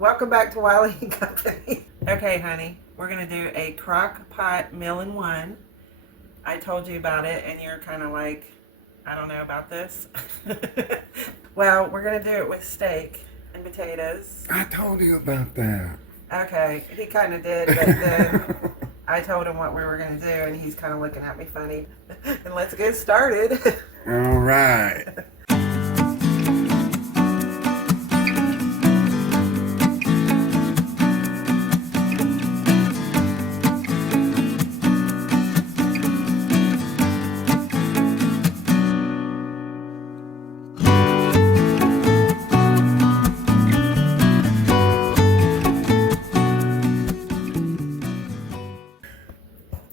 Welcome back to Wiley Company. Okay, honey, we're gonna do a Crockpot meal-in-one. I told you about it, and you're kind of like, I don't know about this. Well, we're gonna do it with steak and potatoes. I told you about that. Okay, he kind of did, but then I told him what we were gonna do, and he's kind of looking at me funny. And let's get started. All right.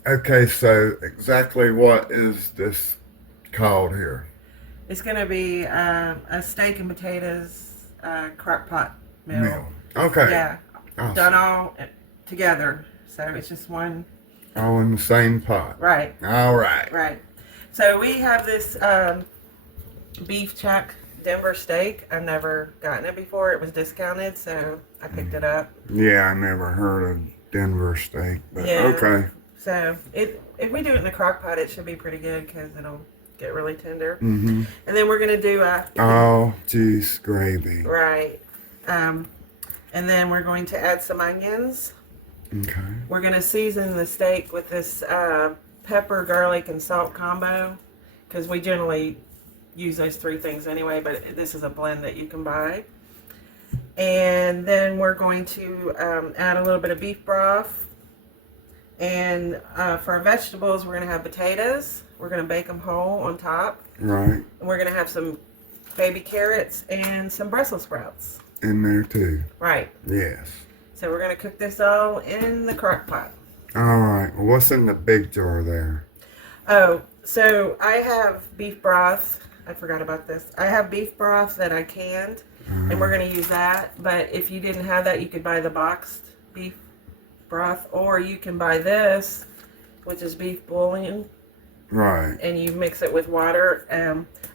Okay, so exactly what is this called here? It's gonna be a steak and potatoes Crockpot meal. Okay. Yeah, Awesome. done all together. So it's just one. All in the same pot. Right. All right. Right. So we have this beef chuck Denver steak. I've never gotten it before. It was discounted, so I picked it up. Yeah, I never heard of Denver steak, but Yeah. okay. So if we do it in the crock pot, it should be pretty good because it'll get really tender. Mm-hmm. And then we're gonna do a geez, gravy. right. And then we're going to add some onions. Okay. We're gonna season the steak with this pepper, garlic, and salt combo because we generally use those three things anyway, but this is a blend that you can buy. And then we're going to add a little bit of beef broth. And for our vegetables, we're going to have potatoes. We're going to bake them whole on top. Right. And we're going to have some baby carrots and some Brussel sprouts. In there too. Right. Yes. So we're going to cook this all in the crock pot. All right. Well, what's in the big jar there? Oh, so I have beef broth. I forgot about this. I have beef broth that I canned, and we're going to use that. But if you didn't have that, you could buy the boxed beef broth, or you can buy this, which is beef bouillon. Right. And you mix it with water.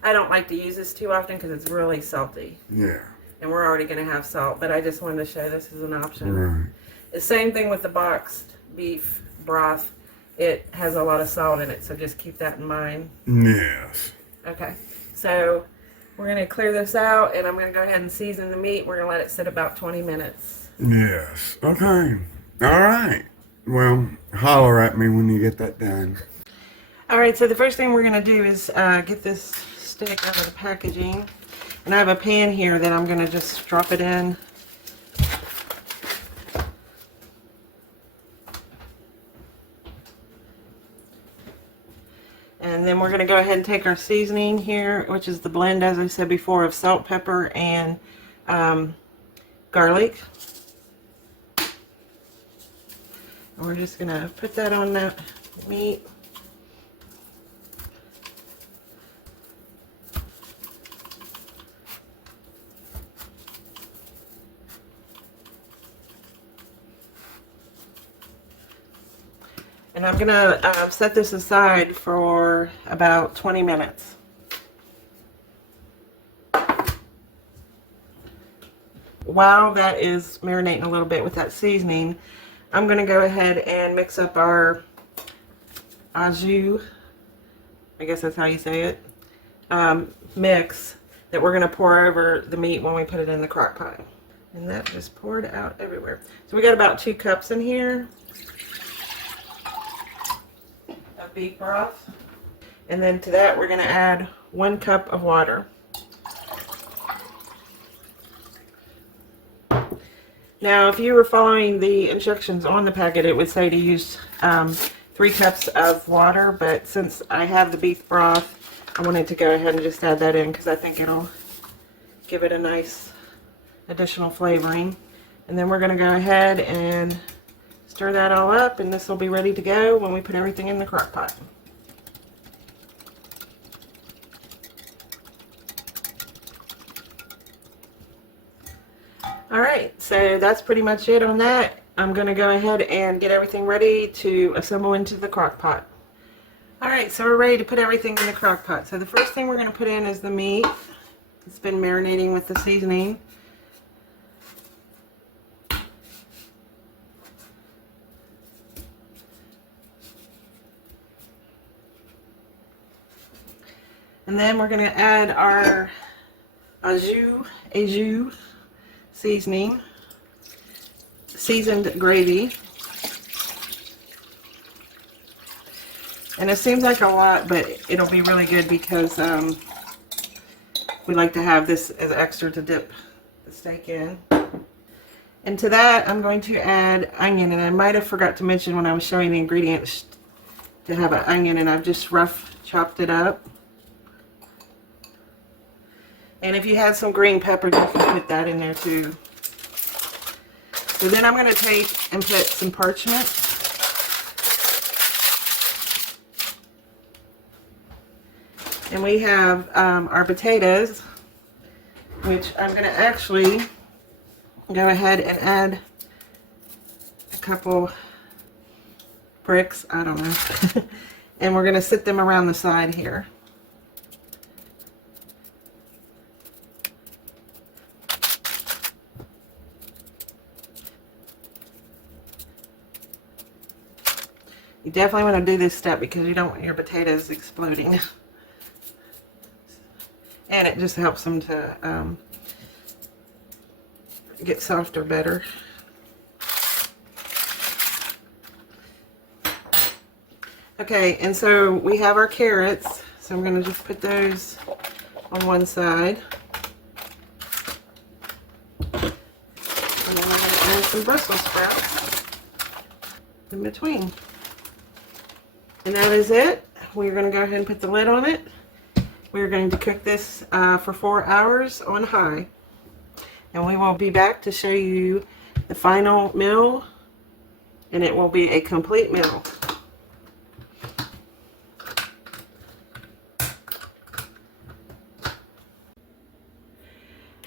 I don't like to use this too often because it's really salty. Yeah. And we're already going to have salt, but I just wanted to show this as an option. Right. The same thing with the boxed beef broth. It has a lot of salt in it, so just keep that in mind. Yes. Okay, so we're going to clear this out, and I'm going to go ahead and season the meat. We're going to let it sit about 20 minutes. Yes. Okay. All right. Well, holler at me when you get that done. All right, so the first thing we're going to do is get this steak out of the packaging. And I have a pan here that I'm going to just drop it in. And then we're going to go ahead and take our seasoning here, which is the blend, as I said before, of salt, pepper, and garlic. And we're just going to put that on that meat. And I'm going to set this aside for about 20 minutes. While that is marinating a little bit with that seasoning, I'm going to go ahead and mix up our au jus, I guess that's how you say it, mix that we're going to pour over the meat when we put it in the crock pot. And that just poured out everywhere. So we got about 2 cups in here of beef broth. And then to that we're going to add 1 cup of water. Now, if you were following the instructions on the packet, it would say to use 3 cups of water, but since I have the beef broth, I wanted to go ahead and just add that in because I think it'll give it a nice additional flavoring. And then we're going to go ahead and stir that all up, and this will be ready to go when we put everything in the crock pot. Alright, so that's pretty much it on that. I'm going to go ahead and get everything ready to assemble into the crock pot. Alright, so we're ready to put everything in the crock pot. So the first thing we're going to put in is the meat. It's been marinating with the seasoning. And then we're going to add our au jus seasoning, seasoned gravy. And it seems like a lot, but it'll be really good because we like to have this as extra to dip the steak in. And to that, I'm going to add onion. And I might have forgot to mention when I was showing the ingredients to have an onion, and I've just rough chopped it up. And if you had some green peppers, you can put that in there too. So then I'm going to take and put some parchment. And we have our potatoes, which I'm going to actually go ahead and add a couple bricks, I don't know. And we're going to sit them around the side here. You definitely want to do this step because you don't want your potatoes exploding. And it just helps them to get softer better. Okay, and so we have our carrots. So I'm going to just put those on one side. And then we're going to add some Brussel sprouts in between. And that is it. We're going to go ahead and put the lid on it. We're going to cook this for 4 hours on high. And we will be back to show you the final meal. And it will be a complete meal.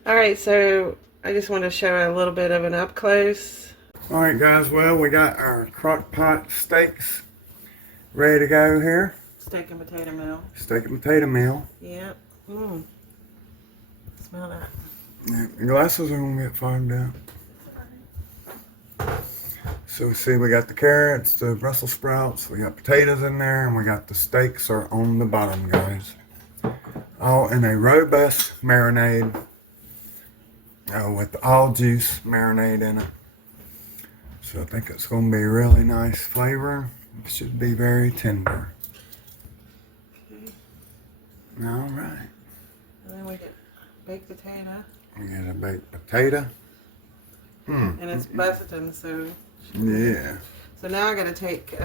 Alright, so I just want to show a little bit of an up close. Alright guys, well we got our Crockpot steaks ready to go here. Steak and potato meal. Steak and potato meal. Yep. Mmm. Smell that. Yeah, the glasses are gonna get fogged out. So see, we got the carrots, the Brussels sprouts, we got potatoes in there, and we got the steaks are on the bottom, guys. All in a robust marinade. With the all juice marinade in it. So I think it's going to be a really nice flavor. It should be very tender. Okay. All right. And then we get baked potato. We get a baked potato. And it's busting, so. Yeah. So now I got to take.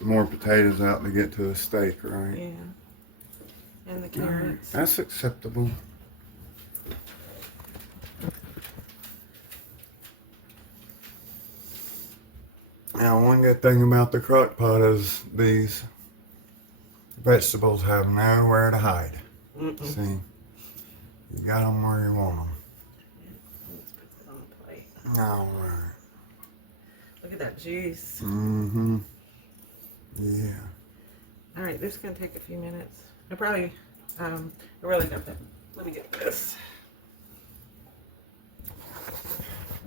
More potatoes out to get to the steak, right? Yeah. And the carrots. That's acceptable. Now, one good thing about the crock pot is these vegetables have nowhere to hide. See, you got them where you want them. Let's put that on the plate. All right. Look at that juice. Mm-hmm. Yeah. All right, this is going to take a few minutes. I probably, I really got that. Let me get this.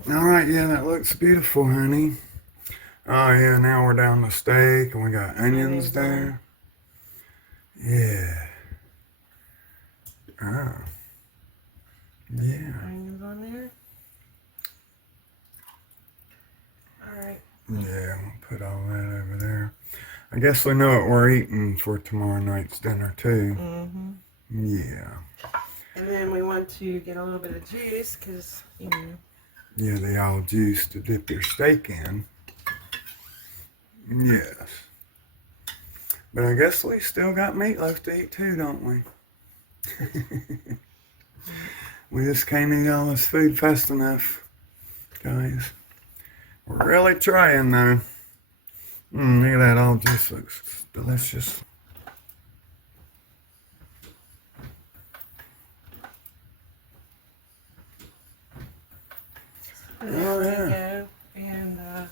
All right, yeah, that looks beautiful, honey. Oh, yeah, now we're down to steak, and we got onions there. Yeah. Oh. Yeah. Onions on there. All right. Yeah, we'll put all that over there. I guess we know what we're eating for tomorrow night's dinner, too. Yeah. And then we want to get a little bit of juice, because, you know. Yeah, the all juice to dip your steak in. Yes. But I guess we still got meatloaf to eat too, don't we? We just can't eat all this food fast enough, guys. We're really trying though. Look at that, all just looks delicious. There we go. And I'm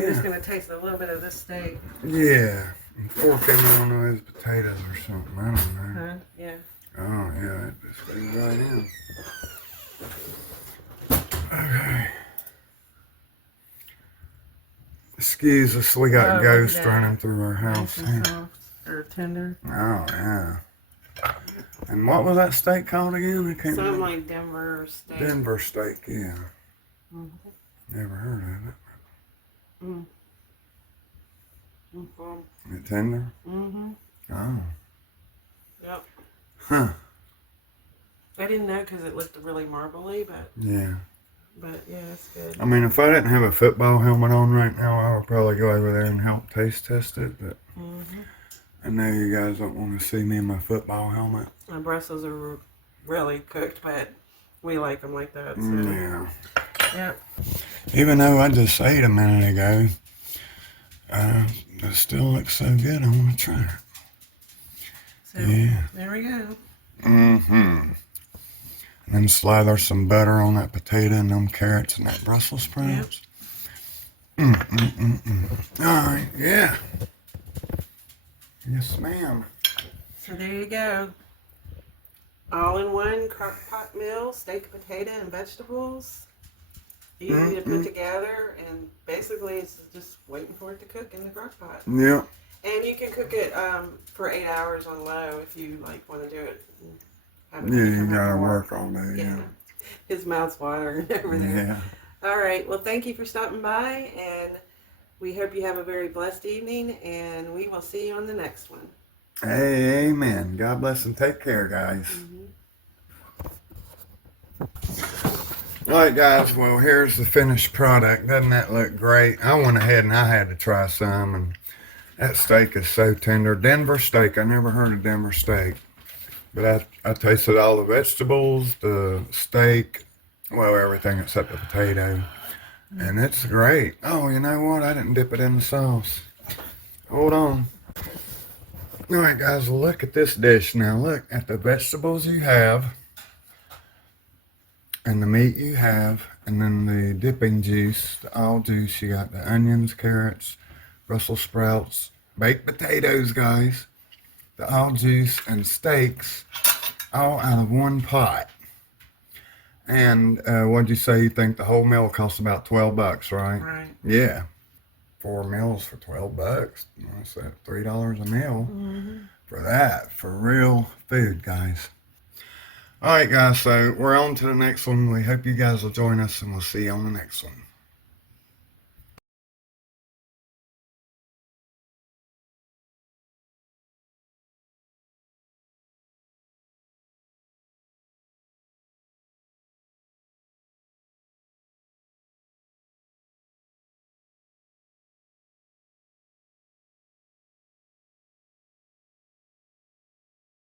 just going to taste a little bit of this steak. Yeah. Fork in on those potatoes or something. I don't know. Yeah. Oh, yeah. It just goes right in. Okay. Excuse us. We got ghosts running through our house. Nice and soft. or tender. Oh, yeah. And what was that steak called again? I can't Something remember. like Denver steak. Denver steak, yeah. Mm-hmm. Never heard of it. Mm. Mm-hmm. Is it tender? Mm-hmm. Oh. Yep. Huh. I didn't know because it looked really marbly, but Yeah. yeah, it's good. I mean, if I didn't have a football helmet on right now, I would probably go over there and help taste test it. But I know you guys don't want to see me in my football helmet. My Brussels are really cooked, but we like them like that. So. Yeah. Yep. Even though I just ate a minute ago, it still looks so good. I want to try it. So Yeah. there we go. Mm-hmm. And then slather some butter on that potato and them carrots and that Brussels sprouts. All right, yeah. Yes, ma'am. So there you go. All-in-one crock-pot meal, steak, potato, and vegetables. Easy to put together, and basically it's just waiting for it to cook in the crock pot. Yeah. And you can cook it for 8 hours on low if you want to do it. Yeah, you gotta work all day. Yeah. His mouth's watering over there. Yeah. All right. Well, thank you for stopping by, and we hope you have a very blessed evening, and we will see you on the next one. Hey, amen. God bless and take care, guys. All right, guys. Well, here's the finished product. Doesn't that look great? I went ahead and I had to try some, and that steak is so tender. Denver steak. I never heard of Denver steak. But I tasted all the vegetables, the steak, well, everything except the potato. And it's great. Oh, you know what? I didn't dip it in the sauce. Hold on. All right, guys, look at this dish now. Look at the vegetables you have, and the meat you have, and then the dipping juice, the all juice. You got the onions, carrots, Brussels sprouts, baked potatoes, guys. The all juice and steaks all out of one pot. And what'd you say? You think the whole meal costs about $12, right? Right. Yeah. 4 meals for $12. What's that? $3 a meal for that. For real food, guys. All right, guys. So we're on to the next one. We hope you guys will join us, and we'll see you on the next one.